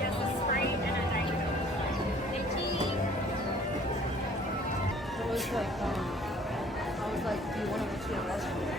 Yes, a Sprite and a Diet Coke. It was like, I was like, do you want to go to a restaurant?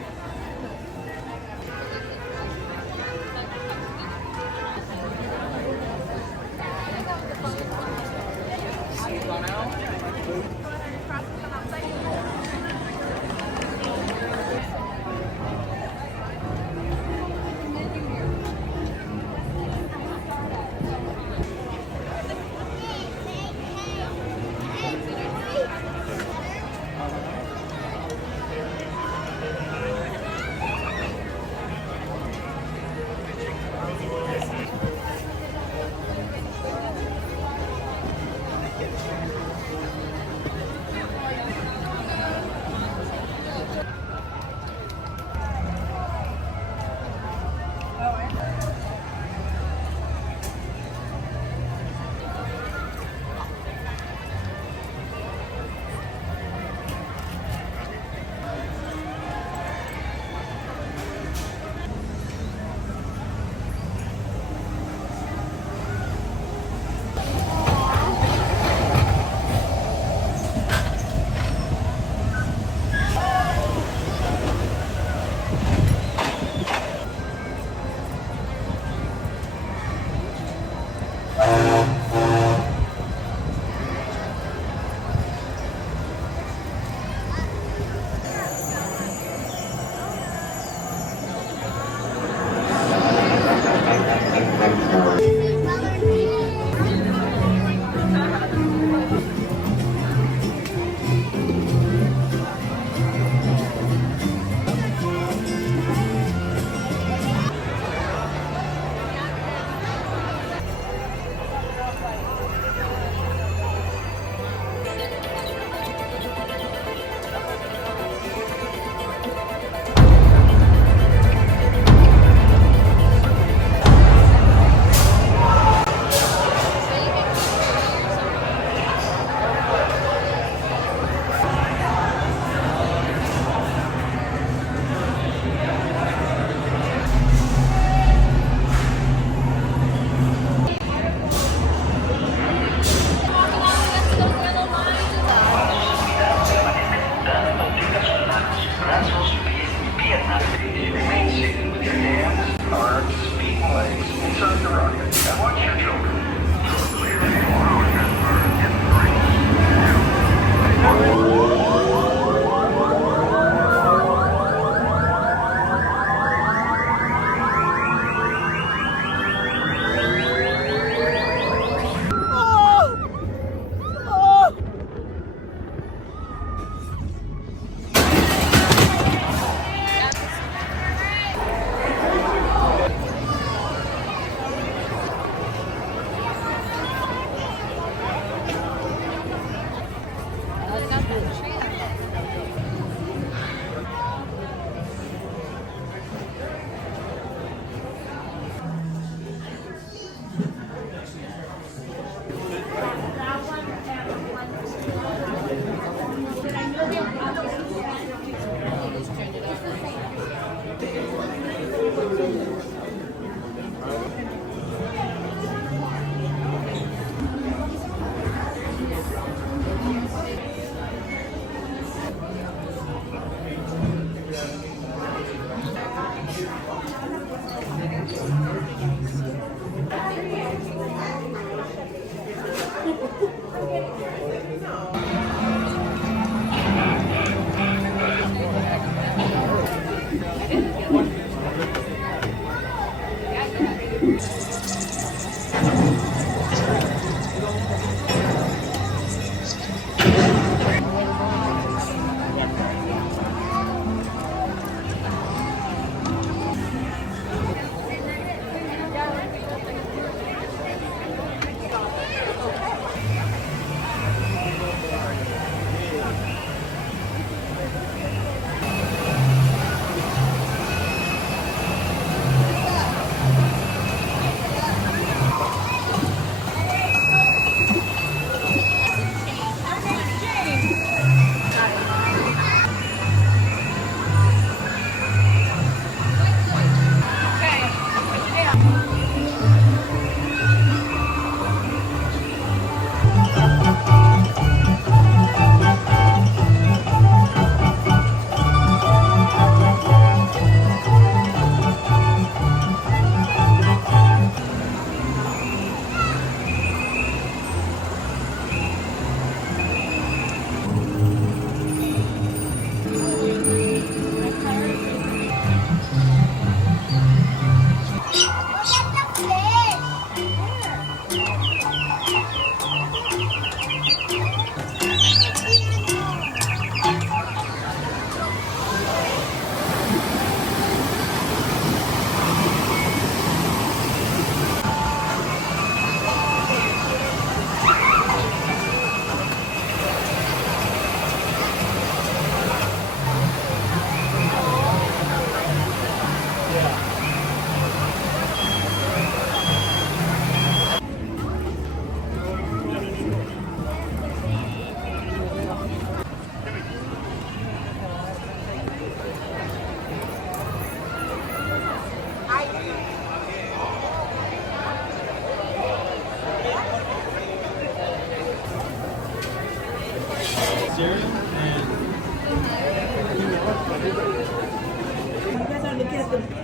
You guys are looking at the.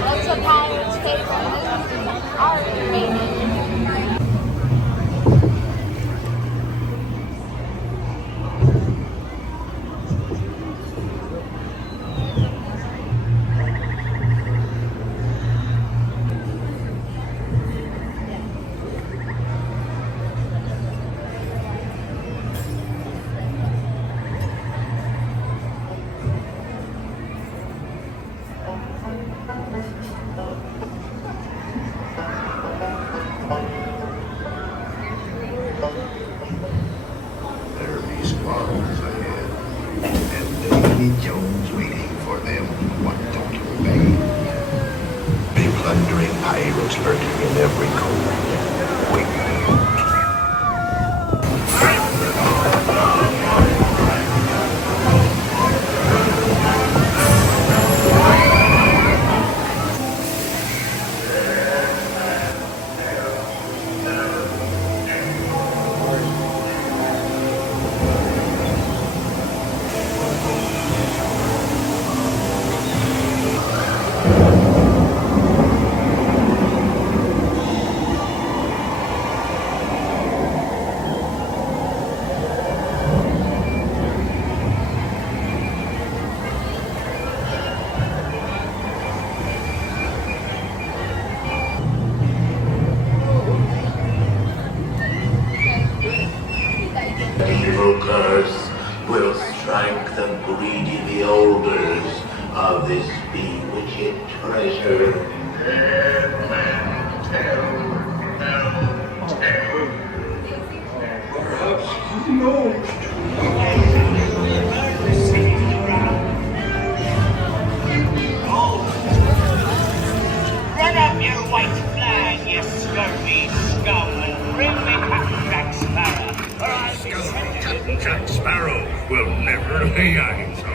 Lots of pirates, cake, art, maybe. There'll be squabbles ahead, and Davy Jones waiting for them. What don't you obey? Be plundering pirates lurking in every cove. Wait. Evil curse will strike the greedy beholders of this bewitched treasure. Perhaps who knows? Run up your white flag, you scurvy scum, and bring me Captain Jack Sparrow, or I'll be sending you. Jack Sparrow will never lay eyes on.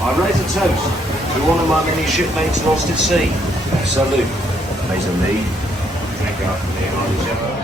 I raise a toast to one of my many shipmates lost at sea. Salute, mes amis. Drink after me, ladies.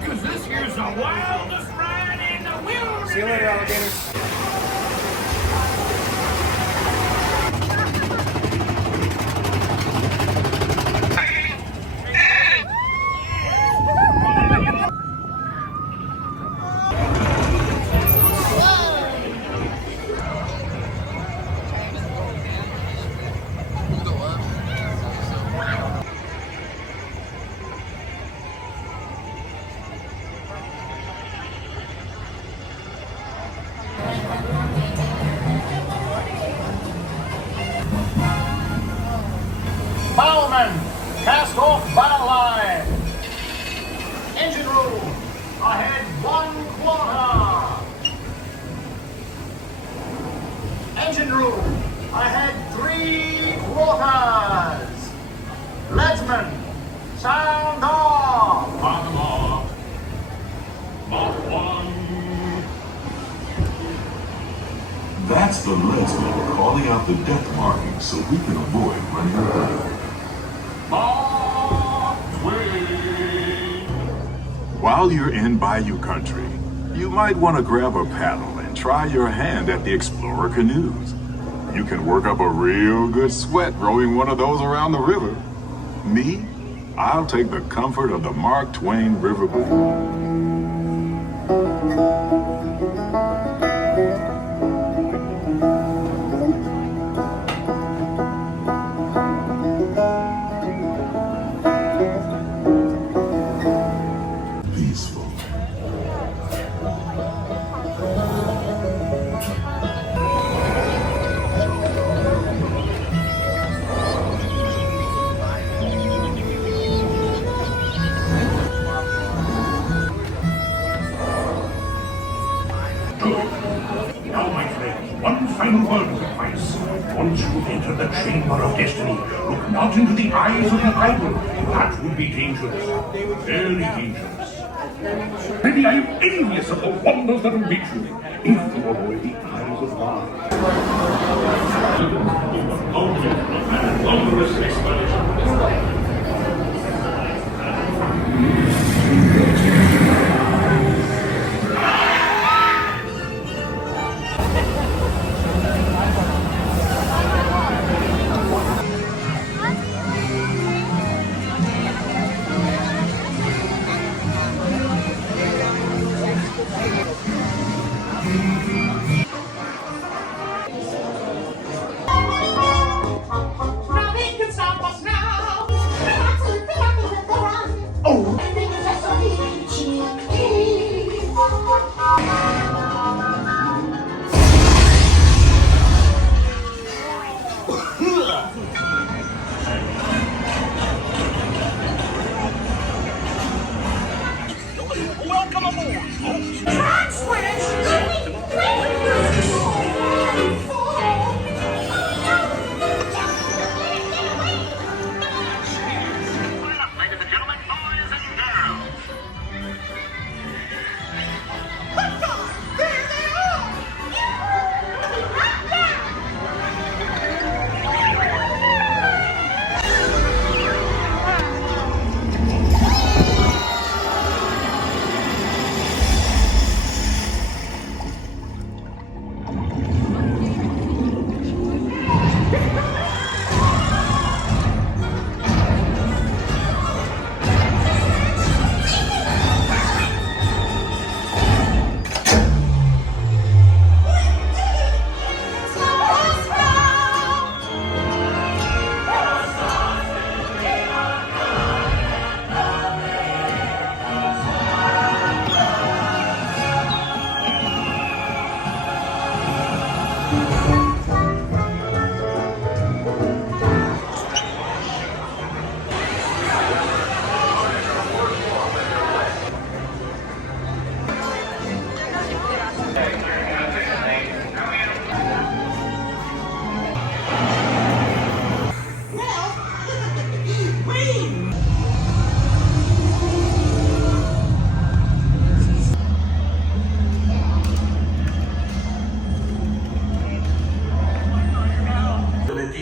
Because this here's the wildest ride in the wilderness. See you later, alligators. gentlemen, cast off banner line. Engine room, ahead 1/4. Engine room, ahead 3/4. Leadsman, sound off. On mark. Mark 1. That's the leadsman calling out the deck markings so we can avoid running aground. Mark 2. While you're in Bayou Country, you might want to grab a paddle and try your hand at the Explorer canoes. You can work up a real good sweat rowing one of those around the river. Me, I'll take the comfort of the Mark Twain riverboat. Peaceful. Now, my friend, one final word of advice. Once you've entered the chamber of destiny, look not into the eyes of the idol. That would be dangerous. Very dangerous. Maybe I am envious of the wonders that await you if you avoid the eyes of God. Nothing can stop us now. Oh. Welcome aboard, folks. Ladies and gentlemen, boys and girls.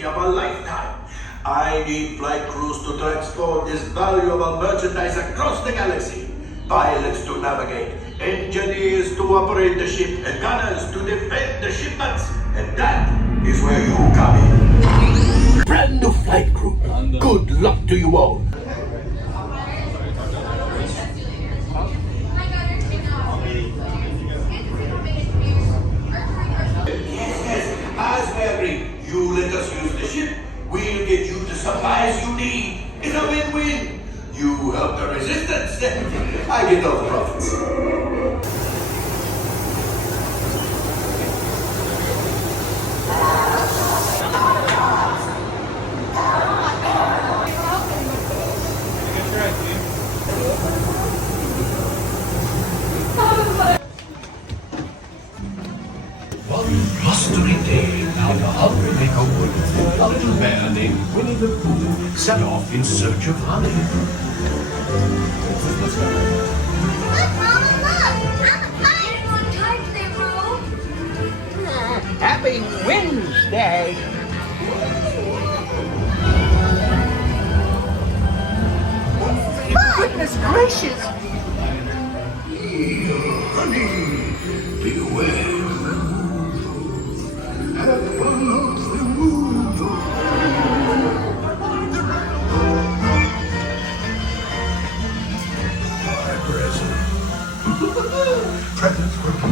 Of a lifetime. I need flight crews to transport this valuable merchandise across the galaxy. Pilots to navigate, engineers to operate the ship, and gunners to defend the shipments. And that is where you come in. Brand new flight crew. Good luck to you all. As we agreed, you let us use the ship, we'll get you the supplies you need. It's a win-win. You help the resistance, I get all the profits. set off in search of honey. Happy Wednesday! Goodness gracious! Honey, beware. Have fun of the removal. My present. Presents for you.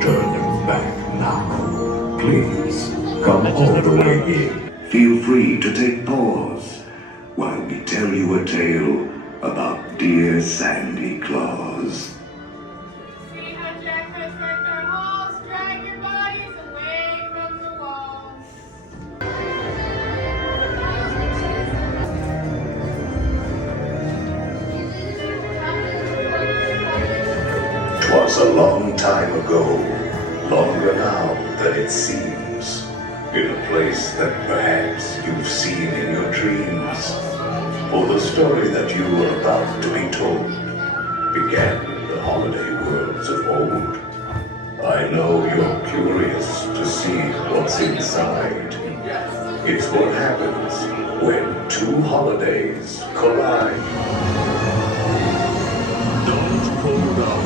Turn them back now. Please, come all the way in. Feel free to take pause while we tell you a tale about dear Sandy Claus. See how Jack has wrecked our halls? Drag your bodies away from the walls. 'Twas a long time ago, longer now than it seems, in a place that perhaps you've seen in your dreams. For the story that you are about to be told began in the holiday worlds of old. I know you're curious to see what's inside. It's what happens when two holidays collide. Don't hold up.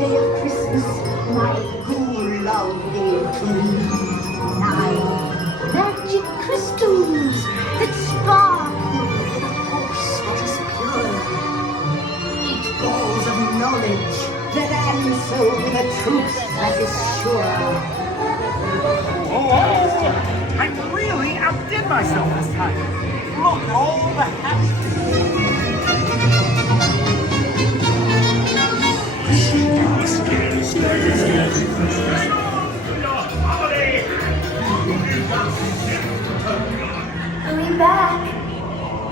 Day of Christmas, my cool lovely tune. Nine magic crystals that sparkle with a force that is pure. 8 balls of knowledge that answer with a truth that is sure. Oh, I really outdid myself this time. Look at all the happy. Hurry back.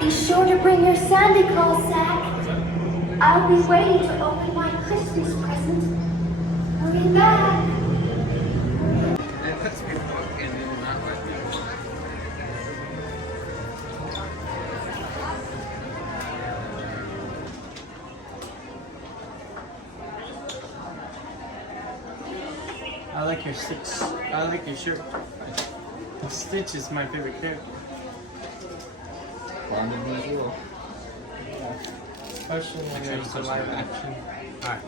Be sure to bring your Santa Claus sack. I'll be waiting to open my Christmas present. Hurry back. I like your Stitch. I like your shirt. Stitch is my favorite character. Especially when there's a live action. Alright.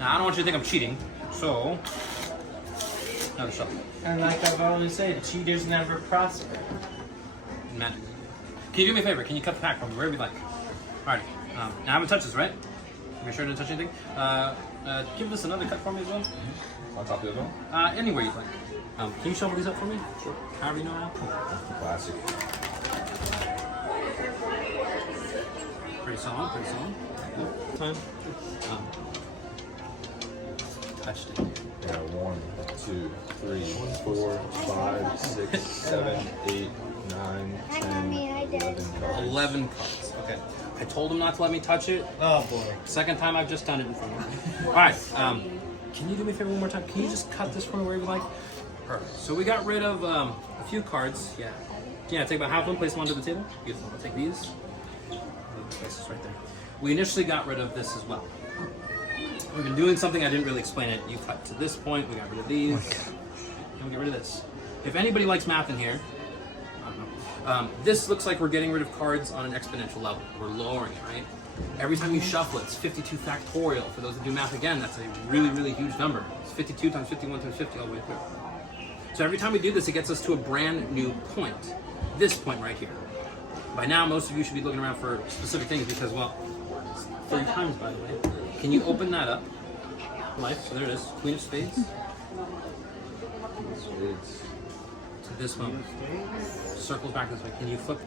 Now, I don't want you to think I'm cheating, so... Another shuffle. And like I've always said, cheaters never prosper. Matt, can you do me a favor? Can you cut the pack from me, wherever you like? Alright. Now, I haven't touched this, right? Make sure I didn't touch anything. Give this another cut for me as well. On top of the other one? Anywhere you'd like. Can you shuffle these up for me? Sure. However you know how. Classic. Pretty solid, pretty solid. Time. Touched it. Yeah, 1, 2, 3, 4, 5, 6, 7, 8, 9, 10, 11 cards. 11 cards. Okay. I told him not to let me touch it. Oh boy. Second time I've just done it in front of him. Alright, can you do me a favor one more time? Can you just cut this for me wherever you like? Perfect. So we got rid of a few cards. Yeah. Yeah, take about half of them, place them onto the table. Beautiful. I'll take these. Place this right there. We initially got rid of this as well. We've been doing something, I didn't really explain it. You cut to this point, we got rid of these. And we get rid of this. If anybody likes math in here, I don't know. This looks like we're getting rid of cards on an exponential level. We're lowering it, right? Every time you shuffle it, it's 52 factorial. For those that do math again, that's a really, really huge number. It's 52 times 51 times 50 all the way through. So every time we do this, it gets us to a brand new point. This point right here. By now, most of you should be looking around for specific things because, well, 3 times, by the way. Can you open that up? Life, so there it is. Queen of Spades. To this one. Circles back this way. Can you flip?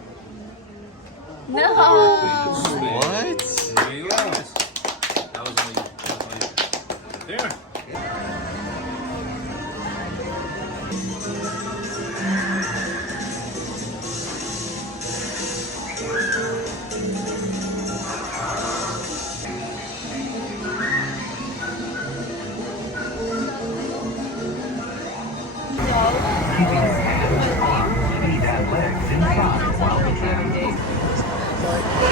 No. What? There you go. That was only right there. Keeping your hands, arms, feet, and legs inside while the journey moves.